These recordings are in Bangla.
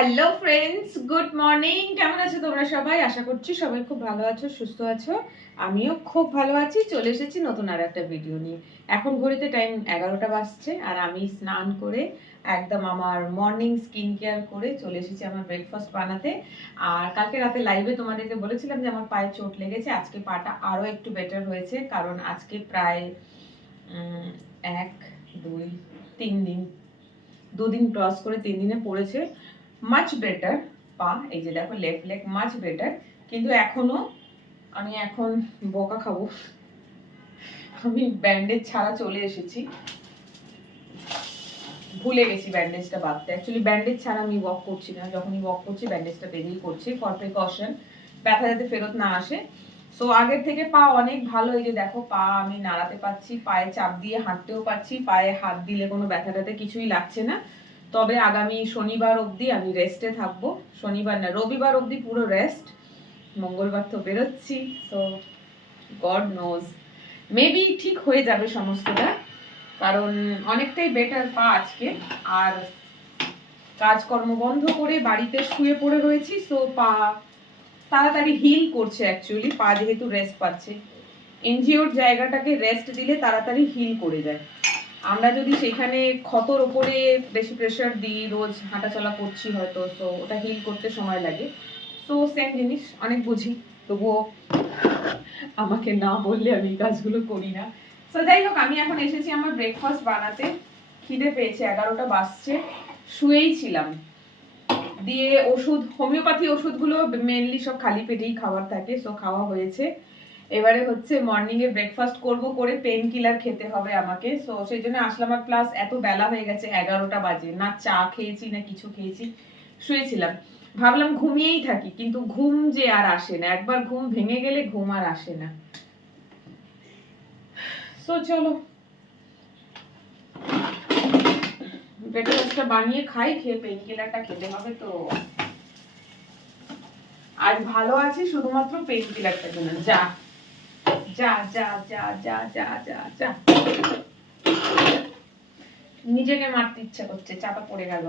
Hello friends, good morning. কেমন আছো তোমরা সবাই? আশা করছি সবাই খুব ভালো আছো, সুস্থ আছো। আমিও খুব ভালো আছি। চলে এসেছি নতুন আর একটা ভিডিও নিয়ে। এখন ঘড়িতে টাইম 11টা বাজছে আর আমি স্নান করে একদম আমার মর্নিং স্কিন কেয়ার করে চলে এসেছি আমার ব্রেকফাস্ট বানাতে। আর কালকে রাতে লাইভে তোমাদেরকে বলেছিলাম যে আমার পায়ে চোট লেগেছে। আজকে পাটা আরও একটু বেটার হয়েছে, কারণ আজকে প্রায় 1 2 3 দিন, 2 দিন ক্রস করে 3 দিনে পড়েছে। মাচ বেটার পা, এই যে দেখো লেফট লেগ মাচ বেটার। কিন্তু এখনো আমি এখন বকা খাবো। আমি ব্যান্ডেজ ছাড়া চলে এসেছি, ভুলে গেছি ব্যান্ডেজটা বাঁধতে। অ্যাকচুয়ালি ব্যান্ডেজ ছাড়া আমি ওয়াক করছি না, যখনই ওয়াক করছি ব্যান্ডেজটা বেরিয়ে করছি ফর প্রিকশন, ব্যথা যাতে ফেরত না আসে। সো আগের থেকে পা অনেক ভালো। এই যে দেখো পা আমি নাড়াতে পারছি, পায়ে চাপ দিয়ে হাঁটতেও পারছি, পায়ে হাত দিলে কোনো ব্যথা ট্যাথা কিছুই লাগছে না। তবে আগামী শনিবার অবধি আমি রেস্টে থাকবো। শনিবার না, রবিবার অবধি পুরো রেস্ট। মঙ্গলবার তো বেরোচ্ছি, সো গড নোজ, মেবি ঠিক হয়ে যাবে সমস্তটা, কারণ অনেকটাই বেটার পা আজকে। আর কাজকর্ম বন্ধ করে বাড়িতে শুয়ে পড়ে রয়েছি, সো পা তাড়াতাড়ি হিল করছে। অ্যাকচুয়ালি পা যেহেতু রেস্ট পাচ্ছে, এনজিওর জায়গাটাকে রেস্ট দিলে তাড়াতাড়ি হিল করে যায়। আমরা যদি সেখানে ক্ষতর ওপরে বেশি প্রেশার দিই, রোজ হাঁটাচলা করছি হয়তো, তো ওটা হিল করতে সময় লাগে। তো সেম জিনিস, অনেক বুঝি, তবুও আমাকে না বললে আমি কাজগুলো করি না। তো যাই হোক, আমি এখন এসেছি আমার ব্রেকফাস্ট বানাতে। খিদে পেয়েছে, 11টা বাজছে। শুয়েই ছিলাম, দিয়ে ওষুধ, হোমিওপ্যাথি ওষুধগুলো মেনলি সব খালি পেটেই খাবার থাকে, সো খাওয়া হয়েছে। এবারে হচ্ছে মর্নিং এ ব্রেকফাস্ট করব, করে পেন কিলার খেতে হবে আমাকে। সো সেই জন্য আসলাম। আর প্লাস এত বেলা হয়ে গেছে, 11টা বাজে, না চা খেয়েছি না কিছু খেয়েছি, শুয়েছিলাম। ভাবলাম ঘুমিয়েই থাকি, কিন্তু ঘুম যে আর আসে না, একবার ঘুম ভেঙে গেলে ঘুম আর আসে না। সো চলো ব্রেকফাস্টটা বানিয়ে খাই, খেয়ে পেন কিলারটা খেতে হবে। তো আজ ভালো আছি শুধুমাত্র পেন কিলারটার জন্য। যা যা যা যা যা যা যা যা, নিজেকে মারতে ইচ্ছা করছে, চাপা পড়ে গেল,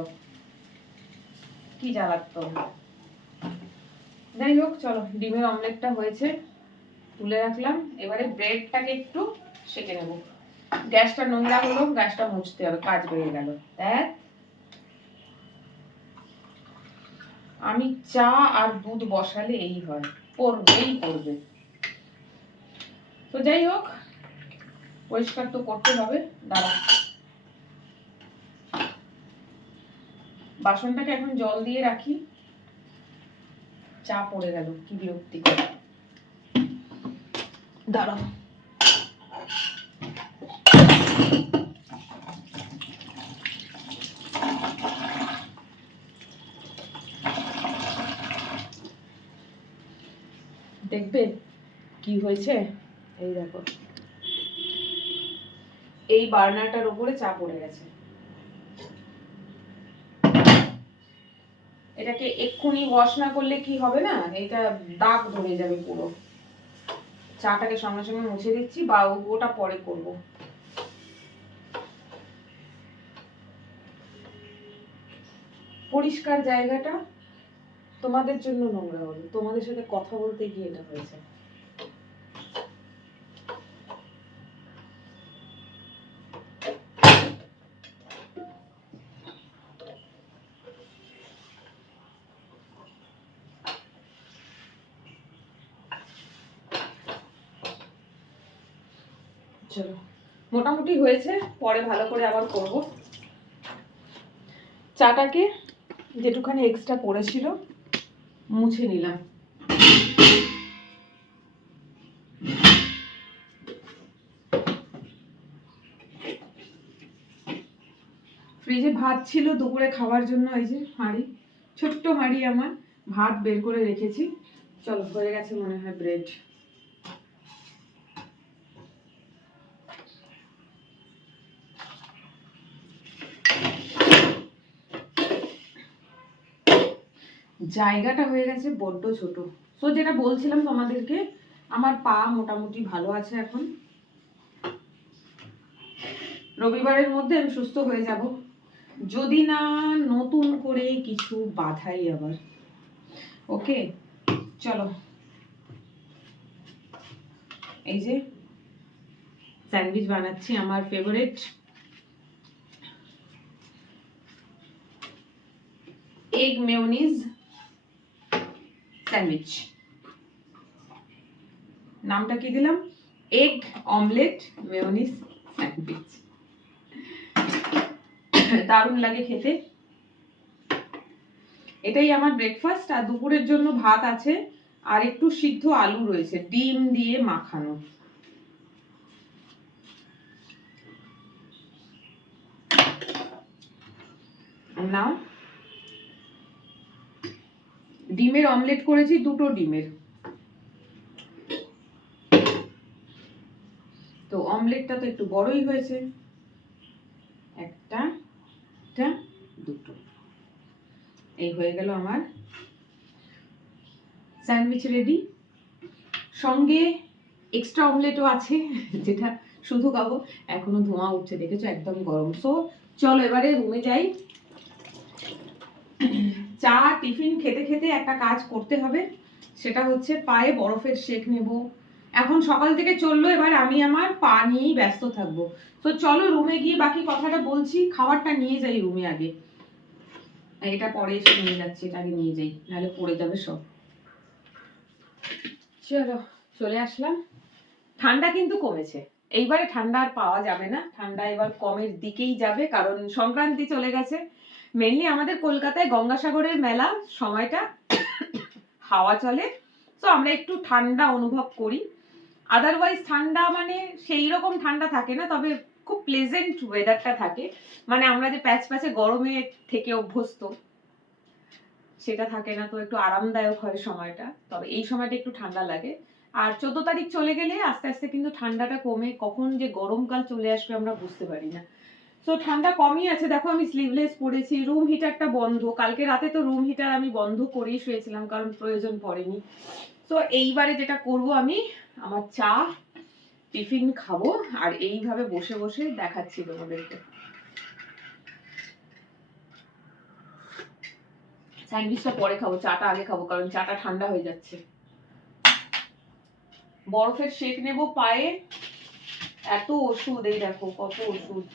কি জ্বালাতো। যাই হোক চলো, ডিমের অমলেটটা হয়েছে, তুলে রাখলাম। এবারে ব্রেডটাকে একটু সেঁকে নেব। গ্যাসটা নোংরা হলো, গ্যাসটা মুছতে হবে, কাজ বেড়ে গেল। দেখ, আমি চা আর দুধ বসালে এই হয়, পড়বেই পড়বে। তো যাই হোক, পরিষ্কার তো করতে হবে। দাঁড়া, বাসনটাকে এখন জল দিয়ে রাখি। চা পড়ে গেল, কি বিরক্তিকর। দাঁড়াও, দেখবে কি হয়েছে। এই দেখো, এই বার্নারটার উপরে চা পড়ে গেছে। এটাকে এক্ষুনি ওয়াশ না করলে কি হবে না, এটা দাগ ধরে যাবে পুরো। চাটাকে সঙ্গে সঙ্গে মুছে দিচ্ছি, বা ওটা পরে করব। পরিষ্কার জায়গাটা তোমাদের জন্য নোংরা হলো, তোমাদের সাথে কথা বলতে গিয়ে এটা হয়েছে। চলো, মোটামুটি হয়েছে, পরে ভালো করে আবার করব। চাটাকে যেটুখানি এক্সট্রা পড়েছিল মুছে নিলাম। ফ্রিজে ভাত ছিল দুপুরে খাওয়ার জন্য, এই যে হাঁড়ি, ছোট্ট হাঁড়ি আমার, ভাত বের করে রেখেছি। চলো, হয়ে গেছে মনে হয় ব্রেড। জায়গাটা হয়ে গেছে বড্ড ছোট। তো যেটা বলছিলাম তোমাদেরকে, আমার পা মোটামুটি ভালো আছে এখন। রবিবারের মধ্যে আমি সুস্থ হয়ে যাব। যদি না নতুন করে কিছু বাধাই আবার। ওকে, চলো এই যে স্যান্ডউইচ বানাচ্ছি, আমার ফেভারিট এগ মেয়োনিজ স্যান্ডউইচ। নামটা কি দিলাম? Egg omelette mayonnaise sandwich. দারুণ লাগে খেতে। এটাই আমার ব্রেকফাস্ট। আর দুপুরের জন্য ভাত আছে, আর একটু সিদ্ধ আলু রয়েছে ডিম দিয়ে মাখানো। নাও, ডিমের অমলেট করেছি, 2টো ডিমের। তো অমলেটটা তো একটু বড়ই হয়েছে, একটা, দুটো। এই হয়ে গেল আমার স্যান্ডউইচ রেডি। সঙ্গে এক্সট্রা অমলেটও আছে, যেটা শুধু খাবো। এখনো ধোঁয়া উঠছে, দেখেছো, একদম গরম। সো চলো এবারে রুমে যাই। চা টিফিন খেতে খেতে একটা কাজ করতে হবে, সেটা হচ্ছে পায়ে বরফের শেক নেব। এখন সকাল থেকে চললো, এবার আমি আমার পা নিয়েই ব্যস্ত থাকবো। তো চলো রুমে গিয়ে বাকি কথাটা বলছি। খাবারটা নিয়ে যাই রুমে আগে, এটা পরে এসে নিয়ে যাচ্ছি, এটা আগে নিয়ে যাই, নাহলে পড়ে যাবে সব। চলো চলে আসলাম। ঠান্ডা কিন্তু কমেছে, এইবারে ঠান্ডা আর পাওয়া যাবে না। ঠান্ডা এবার কমের দিকেই যাবে, কারণ সংক্রান্তি চলে গেছে। মেনলি আমাদের কলকাতায় গঙ্গাসাগরের মেলা সময়টা হাওয়া চলে, তো আমরা একটু ঠান্ডা অনুভব করি। আদারওয়াইজ ঠান্ডা মানে সেই রকম ঠান্ডা থাকে না, তবে খুব প্লেজেন্ট ওয়েদারটা থাকে। মানে আমরা যে প্যাচ প্যাচে গরমে থেকে অভ্যস্ত, সেটা থাকে না। তো একটু আরামদায়ক হয় সময়টা, তবে এই সময়টা একটু ঠান্ডা লাগে। আর 14 তারিখ চলে গেলে আস্তে আস্তে কিন্তু ঠান্ডাটা কমে, কখন যে গরমকাল চলে আসবে আমরা বুঝতে পারি না। তো ঠান্ডা কমই আছে। দেখো আমি স্লিভলেস পরেছি, রুম হিটারটা বন্ধ। কালকে রাতে তো রুম হিটার আমি বন্ধ করেই শুয়েছিলাম, কারণ প্রয়োজন পড়েনি। তো এইবারে যেটা করব, আমি আমার চা টিফিন খাবো, আর এইভাবে বসে বসে দেখাচ্ছি তোমাদেরকে। স্যান্ডউইচটা পরে খাবো, চাটা আগে খাবো, কারণ চাটা ঠান্ডা হয়ে যাচ্ছে। বরফের শেক নেব পায়ে। এত ওষুধ, এই দেখো কত ওষুধ।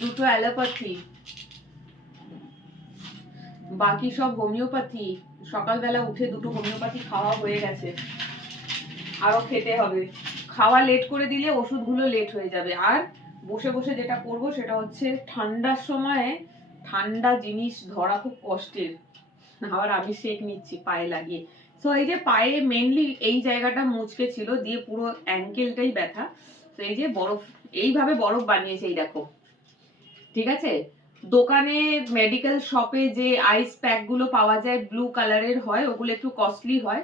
2টো অ্যালোপ্যাথি, বাকি সব হোমিওপ্যাথি। সকালবেলা উঠে 2টো হোমিওপ্যাথি খাওয়া হয়ে গেছে, আরো খেতে হবে। খাওয়া লেট করে দিলে ওষুধগুলো লেট হয়ে যাবে। আর বসে বসে যেটা করব সেটা হচ্ছে, ঠান্ডার সময় ঠান্ডা জিনিস ধরা খুব কষ্টের। আবার আমি শেক নিচ্ছি পায়ে লাগিয়ে। তো এই যে পায়ে মেনলি এই জায়গাটা মুচকে ছিল, দিয়ে পুরো অ্যাঙ্কেলটাই ব্যথা। তো এই যে বরফ, এইভাবে বরফ বানিয়েছে, এই দেখো। ঠিক আছে, দোকানে মেডিকেল শপে যে আইস প্যাক গুলো পাওয়া যায় ব্লু কালারের হয়, ওগুলো একটু কস্টলি হয়,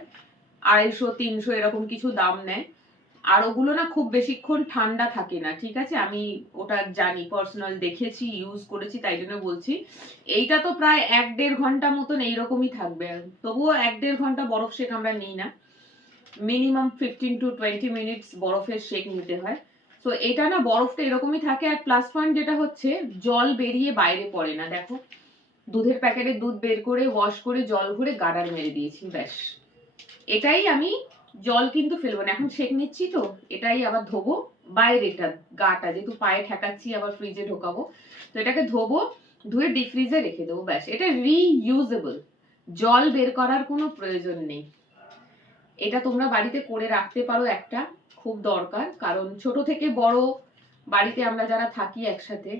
250-300 এরকম কিছু দাম নেয়। আর ওগুলো না খুব বেশিক্ষণ ঠান্ডা থাকে না। ঠিক আছে, আমি ওটা জানি, পার্সোনাল দেখেছি, ইউজ করেছি, তাই জন্য বলছি। এইটা তো প্রায় 1-1.5 ঘন্টা মতন এইরকমই থাকবে। তবুও 1-1.5 ঘন্টা বরফ শেক আমরা নিই না, মিনিমাম 15-20 মিনিটস বরফের শেক নিতে হয়। তো এটা না বরফটা এরকমই থাকে। আর প্লাস পয়েন্ট যেটা হচ্ছে, জল বেরিয়ে বাইরে পড়ে না। দেখো, দুধের প্যাকেটে দুধ বের করে ওয়াশ করে জল ভরে গার্ডার মেরে দিয়েছি, ব্যাস। এটাই আমি, জল কিন্তু ফেলবো না, এখন শেক নিচ্ছি তো এটাই আবার ধোবো। বাইরেটা গাটা যেহেতু পায়ে ঠেকাচ্ছি, আবার ফ্রিজে ঢোকাবো, তো এটাকে ধোবো, ধুয়ে ডিপ ফ্রিজে রেখে দেবো, ব্যাস। এটা রিইউজেবল, জল বের করার কোনো প্রয়োজন নেই। এটা তোমরা বাড়িতে করে রাখতে পারো, একটা খুব দরকার। কারণ ছোট থেকে বড় বাড়িতে আমরা যারা থাকি একসাথে,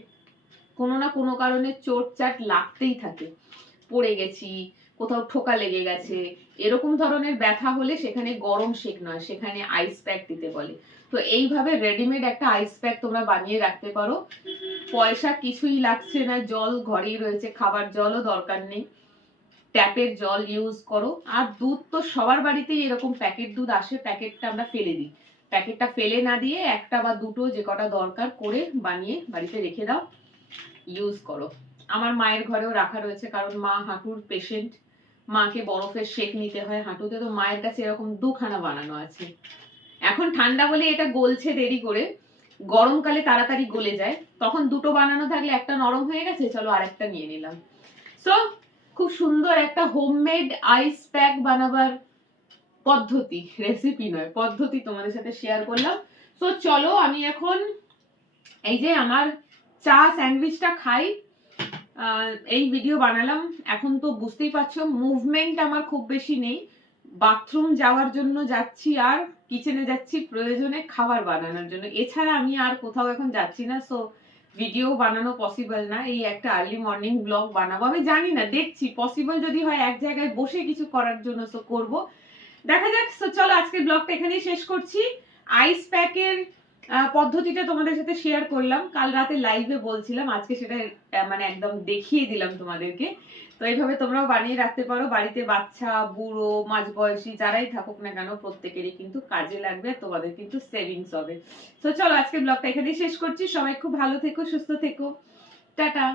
কোনো না কোনো কারণে চোট চাট লাগতেই থাকে। পড়ে গেছি, কোথাও ঠোকা লেগে গেছে, এরকম ধরনের ব্যথা হলে সেখানে গরম শেক নয়, সেখানে আইস প্যাক দিতে বলে। তো এইভাবে রেডিমেড একটা আইস প্যাক তোমরা বানিয়ে রাখতে পারো। পয়সা কিছুই লাগছে না, জল ঘরেই রয়েছে, খাবার জলও দরকার নেই, ট্যাপের জল ইউজ করো। আর দুধ তো সবার বাড়িতেই এরকম প্যাকেট দুধ আসে, প্যাকেটটা আমরা ফেলে দিই। প্যাকেটটা ফেলে না দিয়ে 1টা বা 2টো যে কটা দরকার করে বানিয়ে বাড়িতে রেখে দাও, ইউজ করো। আমার মায়ের ঘরেও রাখা রয়েছে, কারণ মা হাঁটুর পেশেন্ট, মাকে বরফের শেক নিতে হয় হাঁটুতে। তো মায়ের কাছে এরকম 2খানা বানানো আছে। এখন ঠান্ডা বলে এটা গলছে দেরি করে, গরমকালে তাড়াতাড়ি গলে যায়। তখন দুটো বানানো থাকলে একটা নরম হয়ে গেছে, চলো আরেকটা নিয়ে নিলাম। সো খুব সুন্দর একটা হোমমেড আইস প্যাক বানাবার পদ্ধতি, রেসিপি নয় পদ্ধতি তোমাদের সাথে শেয়ার করলাম। সো চলো আমি এখন এই যে আমার চা স্যান্ডউইচটা খাই। এই ভিডিও বানালাম। এখন তো বুঝতেই পারছো মুভমেন্ট আমার খুব বেশি নেই, বাথরুম যাওয়ার জন্য যাচ্ছি আর কিচেনে যাচ্ছি প্রয়োজনে খাবার বানানোর জন্য, এছাড়া আমি আর কোথাও এখন যাচ্ছি না। সো ভিডিও বানানো পসিবল না, এই একটা আর্লি মর্নিং ব্লগ বানাবো, আমি জানি না, দেখছি পসিবল যদি হয় এক জায়গায় বসে কিছু করার জন্য সো করব, দেখা যাক। সো চলো আজকের ব্লগটা এখানেই শেষ করছি। আইস প্যাকের পদ্ধতিটা তোমাদের সাথে শেয়ার করলাম, কাল রাতে লাইভে বলছিলাম, আজকে সেটা মানে একদম দেখিয়ে দিলাম তোমাদেরকে। তো এইভাবে তোমরাও বানিয়ে রাখতে পারো, বাড়িতে বাচ্চা বুড়ো মাঝবয়সী যারাই থাকুক না কেন প্রত্যেকেরই কিন্তু কাজে লাগবে, তোমাদের কিন্তু সেভিংস হবে। তো চলো আজকের ব্লগটা এখানেই শেষ করছি। সবাই খুব ভালো থেকো, সুস্থ থেকো, টাটা।